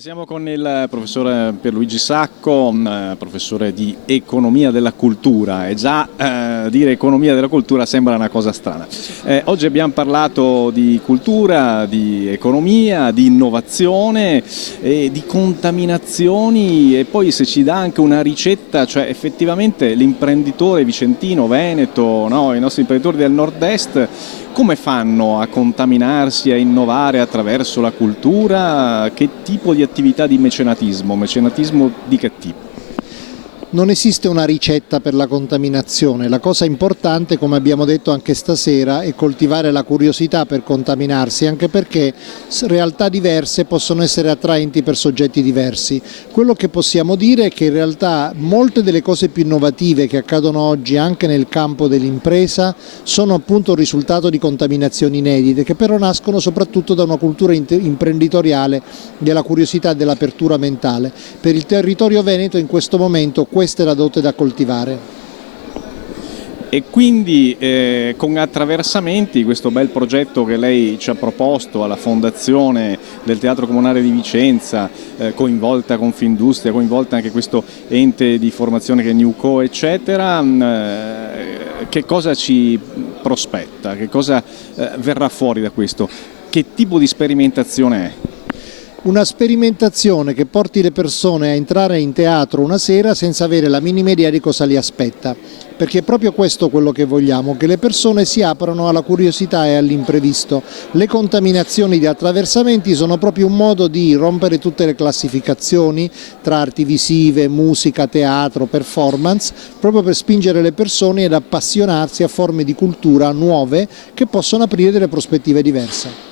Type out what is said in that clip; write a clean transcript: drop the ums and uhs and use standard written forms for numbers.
Siamo con il professore Pierluigi Sacco, professore di economia della cultura, e già dire economia della cultura sembra una cosa strana. Oggi abbiamo parlato di cultura, di economia, di innovazione, di contaminazioni, e poi se ci dà anche una ricetta, cioè effettivamente l'imprenditore vicentino, veneto, no? I nostri imprenditori del nord-est, come fanno a contaminarsi, a innovare attraverso la cultura? Che tipo di attività di mecenatismo? Mecenatismo di che tipo? Non esiste una ricetta per la contaminazione, la cosa importante, come abbiamo detto anche stasera, è coltivare la curiosità per contaminarsi, anche perché realtà diverse possono essere attraenti per soggetti diversi. Quello che possiamo dire è che in realtà molte delle cose più innovative che accadono oggi anche nel campo dell'impresa sono appunto il risultato di contaminazioni inedite, che però nascono soprattutto da una cultura imprenditoriale della curiosità e dell'apertura mentale. Per il territorio veneto in questo momento questa è la dote da coltivare. E quindi con Attraversamenti, questo bel progetto che lei ci ha proposto alla Fondazione del Teatro Comunale di Vicenza, coinvolta Confindustria, coinvolta anche questo ente di formazione che è Newco, eccetera, che cosa ci prospetta? Che cosa verrà fuori da questo? Che tipo di sperimentazione è? Una sperimentazione che porti le persone a entrare in teatro una sera senza avere la minima idea di cosa li aspetta, perché è proprio questo quello che vogliamo, che le persone si aprano alla curiosità e all'imprevisto. Le contaminazioni di Attraversamenti sono proprio un modo di rompere tutte le classificazioni tra arti visive, musica, teatro, performance, proprio per spingere le persone ad appassionarsi a forme di cultura nuove che possono aprire delle prospettive diverse.